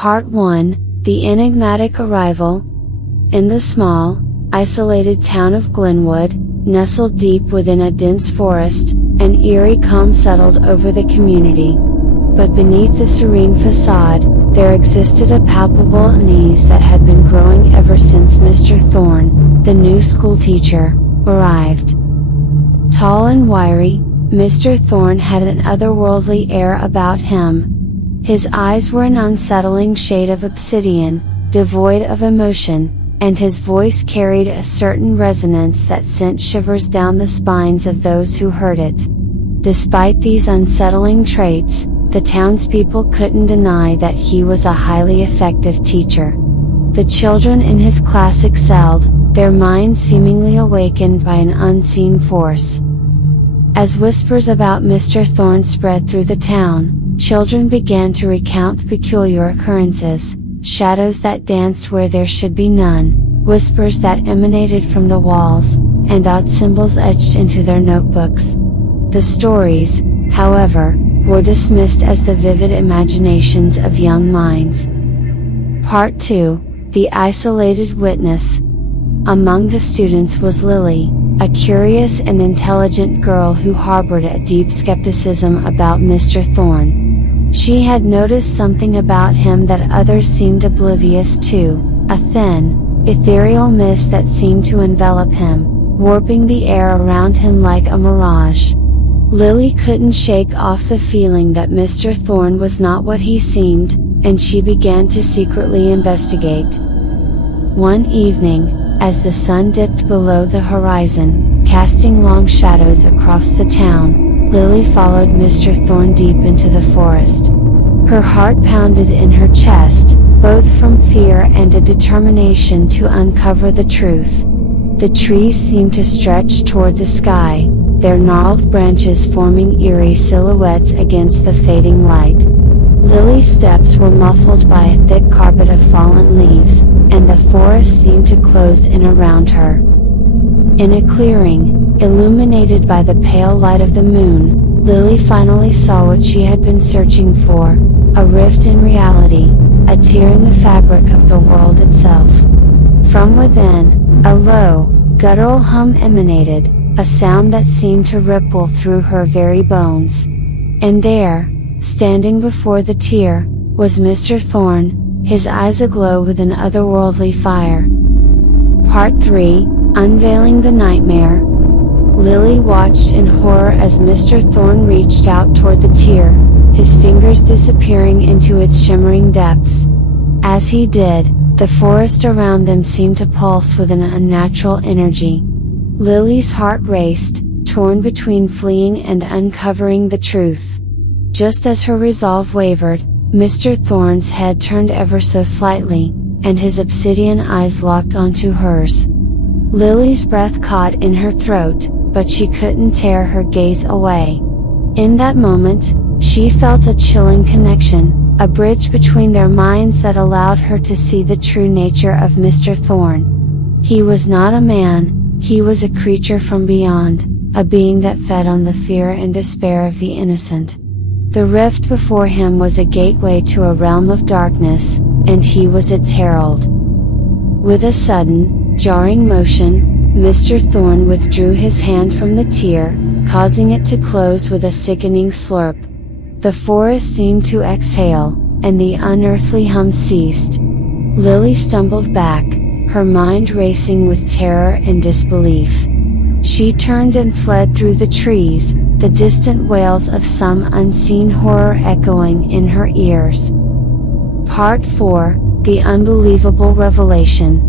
Part 1, The Enigmatic Arrival. In the small, isolated town of Glenwood, nestled deep within a dense forest, an eerie calm settled over the community. But beneath the serene facade, there existed a palpable unease that had been growing ever since Mr. Thorne, the new school teacher, arrived. Tall and wiry, Mr. Thorne had an otherworldly air about him. His eyes were an unsettling shade of obsidian, devoid of emotion, and his voice carried a certain resonance that sent shivers down the spines of those who heard it. Despite these unsettling traits, the townspeople couldn't deny that he was a highly effective teacher. The children in his class excelled, their minds seemingly awakened by an unseen force. As whispers about Mr. Thorne spread through the town, children began to recount peculiar occurrences, shadows that danced where there should be none, whispers that emanated from the walls, and odd symbols etched into their notebooks. The stories, however, were dismissed as the vivid imaginations of young minds. Part 2, The Isolated Witness. Among the students was Lily, a curious and intelligent girl who harbored a deep skepticism about Mr. Thorne. She had noticed something about him that others seemed oblivious to, a thin, ethereal mist that seemed to envelop him, warping the air around him like a mirage. Lily couldn't shake off the feeling that Mr. Thorne was not what he seemed, and she began to secretly investigate. One evening, as the sun dipped below the horizon, casting long shadows across the town, Lily followed Mr. Thorne deep into the forest. Her heart pounded in her chest, both from fear and a determination to uncover the truth. The trees seemed to stretch toward the sky, their gnarled branches forming eerie silhouettes against the fading light. Lily's steps were muffled by a thick carpet of fallen leaves, and the forest seemed to close in around her. In a clearing, illuminated by the pale light of the moon, Lily finally saw what she had been searching for, a rift in reality, a tear in the fabric of the world itself. From within, a low, guttural hum emanated, a sound that seemed to ripple through her very bones. And there, standing before the tear, was Mr. Thorne, his eyes aglow with an otherworldly fire. Part 3, Unveiling the Nightmare. Lily watched in horror as Mr. Thorne reached out toward the tear, his fingers disappearing into its shimmering depths. As he did, the forest around them seemed to pulse with an unnatural energy. Lily's heart raced, torn between fleeing and uncovering the truth. Just as her resolve wavered, Mr. Thorne's head turned ever so slightly, and his obsidian eyes locked onto hers. Lily's breath caught in her throat, but she couldn't tear her gaze away. In that moment, she felt a chilling connection, a bridge between their minds that allowed her to see the true nature of Mr. Thorne. He was not a man, he was a creature from beyond, a being that fed on the fear and despair of the innocent. The rift before him was a gateway to a realm of darkness, and he was its herald. With a sudden, jarring motion, Mr. Thorne withdrew his hand from the tear, causing it to close with a sickening slurp. The forest seemed to exhale, and the unearthly hum ceased. Lily stumbled back, her mind racing with terror and disbelief. She turned and fled through the trees, the distant wails of some unseen horror echoing in her ears. Part 4, The Unbelievable Revelation.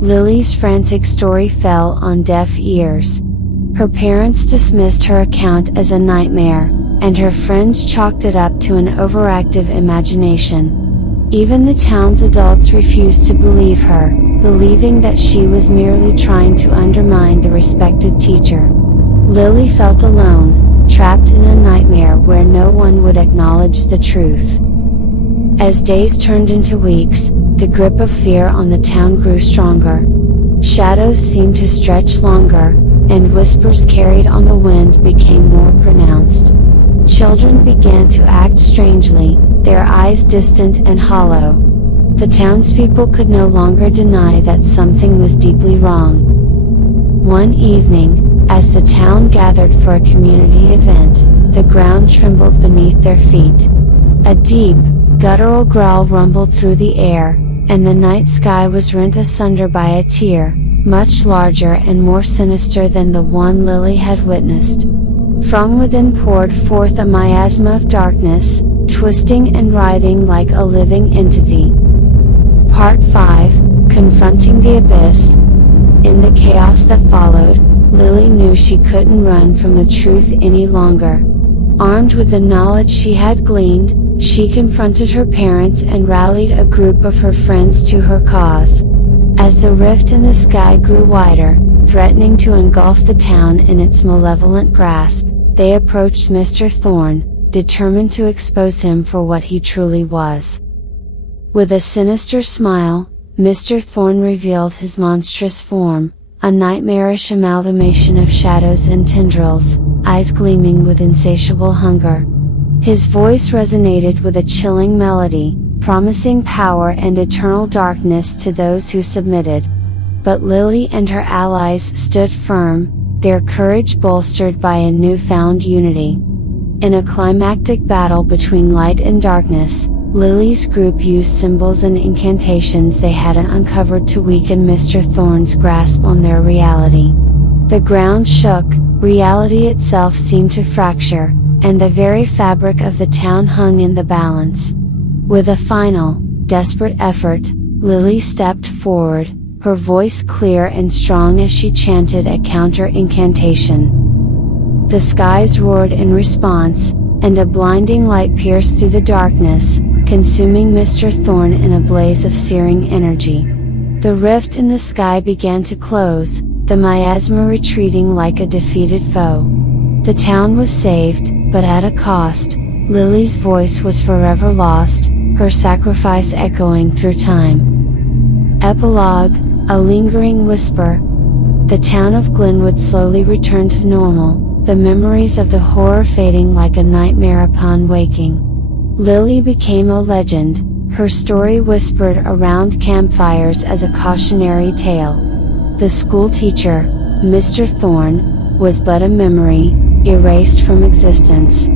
Lily's frantic story fell on deaf ears. Her parents dismissed her account as a nightmare, and her friends chalked it up to an overactive imagination. Even the town's adults refused to believe her, believing that she was merely trying to undermine the respected teacher. Lily felt alone, trapped in a nightmare where no one would acknowledge the truth. As days turned into weeks, the grip of fear on the town grew stronger. Shadows seemed to stretch longer, and whispers carried on the wind became more pronounced. Children began to act strangely, their eyes distant and hollow. The townspeople could no longer deny that something was deeply wrong. One evening, as the town gathered for a community event, the ground trembled beneath their feet. A deep, guttural growl rumbled through the air, and the night sky was rent asunder by a tear, much larger and more sinister than the one Lily had witnessed. From within poured forth a miasma of darkness, twisting and writhing like a living entity. Part 5, Confronting the Abyss. In the chaos that followed, Lily knew she couldn't run from the truth any longer. Armed with the knowledge she had gleaned, she confronted her parents and rallied a group of her friends to her cause. As the rift in the sky grew wider, threatening to engulf the town in its malevolent grasp, they approached Mr. Thorne, determined to expose him for what he truly was. With a sinister smile, Mr. Thorne revealed his monstrous form, a nightmarish amalgamation of shadows and tendrils, eyes gleaming with insatiable hunger. His voice resonated with a chilling melody, promising power and eternal darkness to those who submitted. But Lily and her allies stood firm, their courage bolstered by a newfound unity. In a climactic battle between light and darkness, Lily's group used symbols and incantations they had uncovered to weaken Mr. Thorne's grasp on their reality. The ground shook, reality itself seemed to fracture, and the very fabric of the town hung in the balance. With a final, desperate effort, Lily stepped forward, her voice clear and strong as she chanted a counter-incantation. The skies roared in response, and a blinding light pierced through the darkness, consuming Mr. Thorne in a blaze of searing energy. The rift in the sky began to close, the miasma retreating like a defeated foe. The town was saved, but at a cost. Lily's voice was forever lost, her sacrifice echoing through time. Epilogue, a lingering whisper. The town of Glenwood slowly returned to normal, the memories of the horror fading like a nightmare upon waking. Lily became a legend, her story whispered around campfires as a cautionary tale. The school teacher, Mr. Thorne, was but a memory, erased from existence.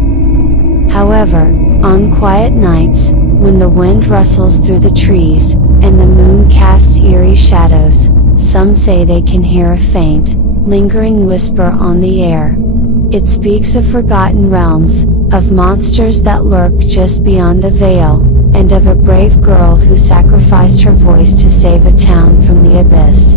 However, on quiet nights, when the wind rustles through the trees, and the moon casts eerie shadows, some say they can hear a faint, lingering whisper on the air. It speaks of forgotten realms, of monsters that lurk just beyond the veil, and of a brave girl who sacrificed her voice to save a town from the abyss.